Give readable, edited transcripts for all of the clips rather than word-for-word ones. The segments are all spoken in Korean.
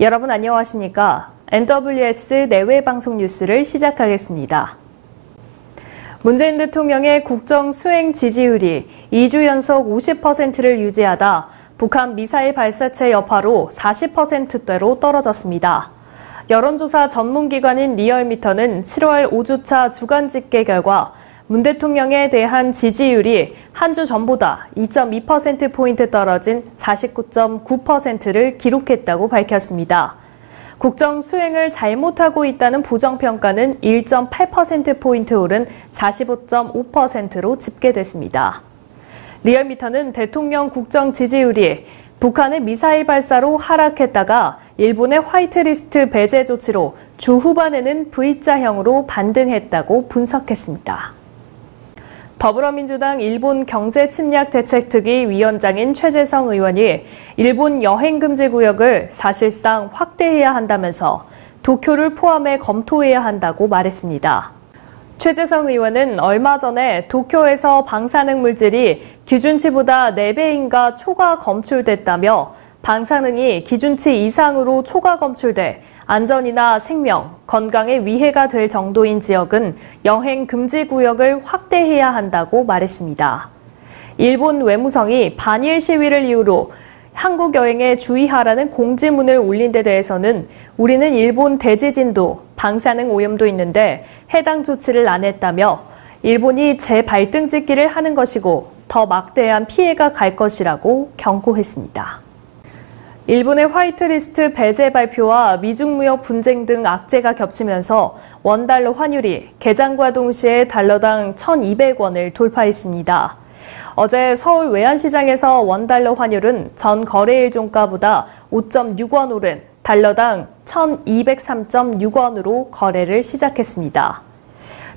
여러분 안녕하십니까? NWS 내외 방송 뉴스를 시작하겠습니다. 문재인 대통령의 국정 수행 지지율이 2주 연속 50%를 유지하다 북한 미사일 발사체 여파로 40%대로 떨어졌습니다. 여론조사 전문기관인 리얼미터는 7월 5주차 주간 집계 결과 문 대통령에 대한 지지율이 한 주 전보다 2.2%포인트 떨어진 49.9%를 기록했다고 밝혔습니다. 국정 수행을 잘못하고 있다는 부정평가는 1.8%포인트 오른 45.5%로 집계됐습니다. 리얼미터는 대통령 국정 지지율이 북한의 미사일 발사로 하락했다가 일본의 화이트리스트 배제 조치로 주 후반에는 V자형으로 반등했다고 분석했습니다. 더불어민주당 일본 경제침략대책특위 위원장인 최재성 의원이 일본 여행금지구역을 사실상 확대해야 한다면서 도쿄를 포함해 검토해야 한다고 말했습니다. 최재성 의원은 얼마 전에 도쿄에서 방사능 물질이 기준치보다 4배인가 초과 검출됐다며 방사능이 기준치 이상으로 초과 검출돼 안전이나 생명, 건강에 위해가 될 정도인 지역은 여행 금지 구역을 확대해야 한다고 말했습니다. 일본 외무성이 반일 시위를 이유로 한국 여행에 주의하라는 공지문을 올린 데 대해서는 우리는 일본 대지진도 방사능 오염도 있는데 해당 조치를 안 했다며 일본이 재발등짓기를 하는 것이고 더 막대한 피해가 갈 것이라고 경고했습니다. 일본의 화이트리스트 배제 발표와 미중무역 분쟁 등 악재가 겹치면서 원달러 환율이 개장과 동시에 달러당 1,200원을 돌파했습니다. 어제 서울 외환시장에서 원달러 환율은 전 거래일 종가보다 5.6원 오른 달러당 1,203.6원으로 거래를 시작했습니다.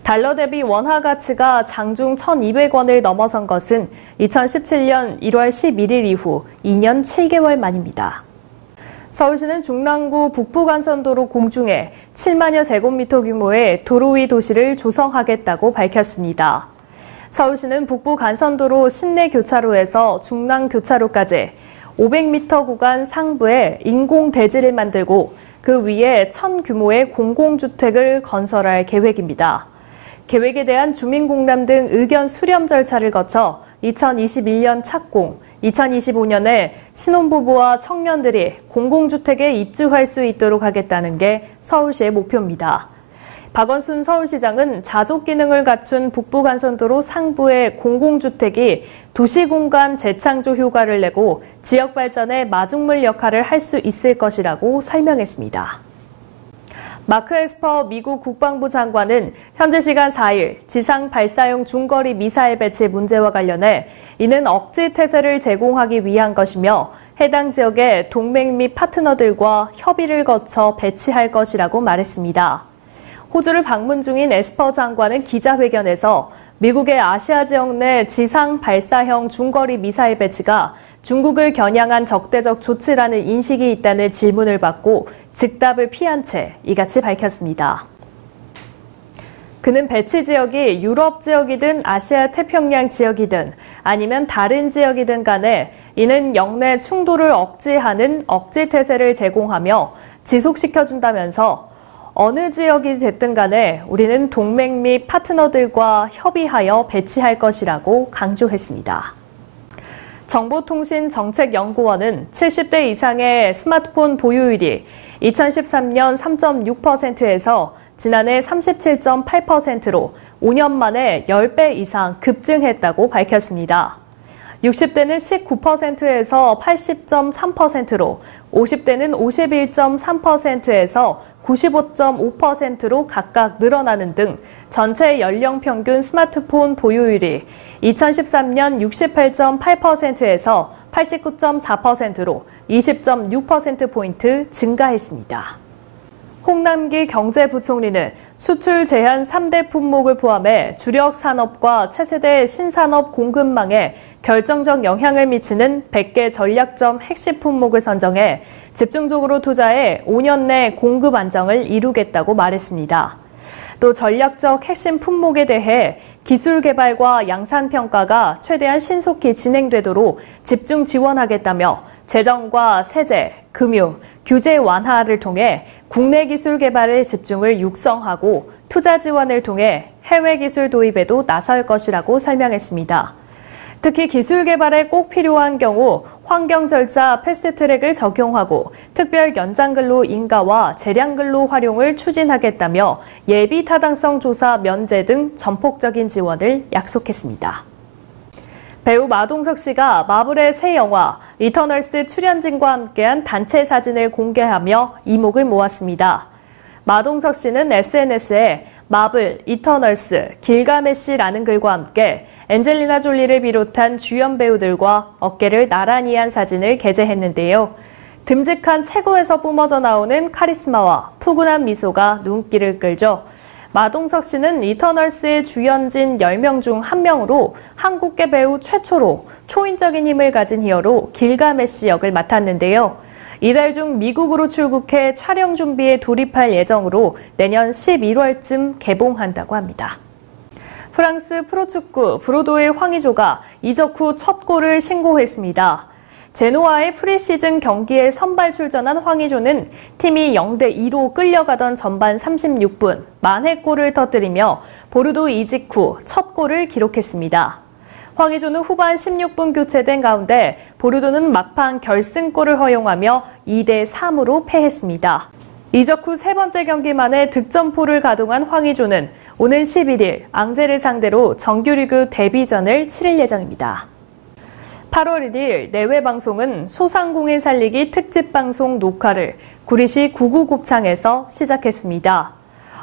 달러 대비 원화 가치가 장중 1,200원을 넘어선 것은 2017년 1월 11일 이후 2년 7개월 만입니다. 서울시는 중랑구 북부간선도로 공중에 7만여 제곱미터 규모의 도로 위 도시를 조성하겠다고 밝혔습니다. 서울시는 북부간선도로 신내교차로에서 중랑교차로까지 500m 구간 상부에 인공대지를 만들고 그 위에 1,000 규모의 공공주택을 건설할 계획입니다. 계획에 대한 주민공람 등 의견 수렴 절차를 거쳐 2021년 착공, 2025년에 신혼부부와 청년들이 공공주택에 입주할 수 있도록 하겠다는 게 서울시의 목표입니다. 박원순 서울시장은 자족 기능을 갖춘 북부간선도로 상부의 공공주택이 도시공간 재창조 효과를 내고 지역 발전에 마중물 역할을 할 수 있을 것이라고 설명했습니다. 마크 에스퍼 미국 국방부 장관은 현지 시간 4일 지상 발사용 중거리 미사일 배치 문제와 관련해 이는 억지 태세를 제공하기 위한 것이며 해당 지역의 동맹 및 파트너들과 협의를 거쳐 배치할 것이라고 말했습니다. 호주를 방문 중인 에스퍼 장관은 기자회견에서 미국의 아시아 지역 내 지상 발사형 중거리 미사일 배치가 중국을 겨냥한 적대적 조치라는 인식이 있다는 질문을 받고 즉답을 피한 채 이같이 밝혔습니다. 그는 배치 지역이 유럽 지역이든 아시아 태평양 지역이든 아니면 다른 지역이든 간에 이는 영내 충돌을 억제하는 억제 태세를 제공하며 지속시켜준다면서 어느 지역이 됐든 간에 우리는 동맹 및 파트너들과 협의하여 배치할 것이라고 강조했습니다. 정보통신정책연구원은 70대 이상의 스마트폰 보유율이 2013년 3.6%에서 지난해 37.8%로 5년 만에 10배 이상 급증했다고 밝혔습니다. 60대는 19%에서 80.3%로, 50대는 51.3%에서 95.5%로 각각 늘어나는 등 전체 연령 평균 스마트폰 보유율이 2013년 68.8%에서 89.4%로 20.6%포인트 증가했습니다. 홍남기 경제부총리는 수출 제한 3대 품목을 포함해 주력 산업과 차세대 신산업 공급망에 결정적 영향을 미치는 100개 전략적 핵심 품목을 선정해 집중적으로 투자해 5년 내 공급 안정을 이루겠다고 말했습니다. 또 전략적 핵심 품목에 대해 기술 개발과 양산 평가가 최대한 신속히 진행되도록 집중 지원하겠다며 재정과 세제, 금융, 규제 완화를 통해 국내 기술 개발에 집중을 육성하고 투자 지원을 통해 해외 기술 도입에도 나설 것이라고 설명했습니다. 특히 기술 개발에 꼭 필요한 경우 환경 절차 패스트트랙을 적용하고 특별 연장근로 인가와 재량근로 활용을 추진하겠다며 예비 타당성 조사 면제 등 전폭적인 지원을 약속했습니다. 배우 마동석 씨가 마블의 새 영화 이터널스 출연진과 함께한 단체 사진을 공개하며 이목을 모았습니다. 마동석 씨는 SNS에 마블, 이터널스, 길가메시라는 글과 함께 엔젤리나 졸리를 비롯한 주연 배우들과 어깨를 나란히 한 사진을 게재했는데요. 듬직한 체구에서 뿜어져 나오는 카리스마와 푸근한 미소가 눈길을 끌죠. 마동석 씨는 이터널스의 주연진 10명 중 1명으로 한국계 배우 최초로 초인적인 힘을 가진 히어로 길가메시 역을 맡았는데요. 이달 중 미국으로 출국해 촬영 준비에 돌입할 예정으로 내년 11월쯤 개봉한다고 합니다. 프랑스 프로축구 브로도의 황의조가 이적 후 첫 골을 신고했습니다. 제노아의 프리시즌 경기에 선발 출전한 황의조는 팀이 0대2로 끌려가던 전반 36분 만회골을 터뜨리며 보르도 이직 후 첫 골을 기록했습니다. 황의조는 후반 16분 교체된 가운데 보르도는 막판 결승골을 허용하며 2대3으로 패했습니다. 이적 후 세 번째 경기 만에 득점포를 가동한 황의조는 오는 11일 앙제를 상대로 정규리그 데뷔전을 치를 예정입니다. 8월 1일 내외 방송은 소상공인 살리기 특집 방송 녹화를 구리시 구구곱창에서 시작했습니다.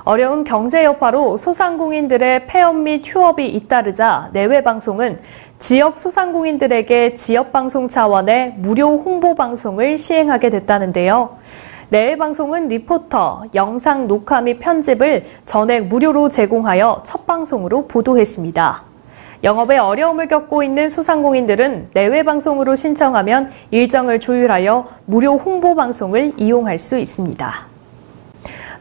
어려운 경제 여파로 소상공인들의 폐업 및 휴업이 잇따르자 내외 방송은 지역 소상공인들에게 지역 방송 차원의 무료 홍보 방송을 시행하게 됐다는데요. 내외 방송은 리포터, 영상 녹화 및 편집을 전액 무료로 제공하여 첫 방송으로 보도했습니다. 영업에 어려움을 겪고 있는 소상공인들은 내외 방송으로 신청하면 일정을 조율하여 무료 홍보 방송을 이용할 수 있습니다.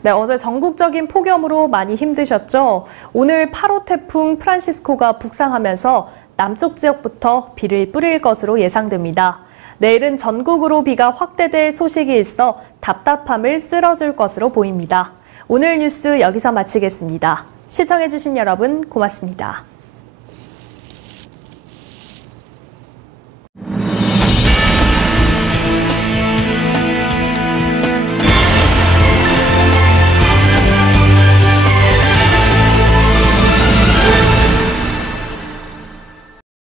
네, 어제 전국적인 폭염으로 많이 힘드셨죠? 오늘 8호 태풍 프란시스코가 북상하면서 남쪽 지역부터 비를 뿌릴 것으로 예상됩니다. 내일은 전국으로 비가 확대될 소식이 있어 답답함을 쓸어줄 것으로 보입니다. 오늘 뉴스 여기서 마치겠습니다. 시청해주신 여러분 고맙습니다.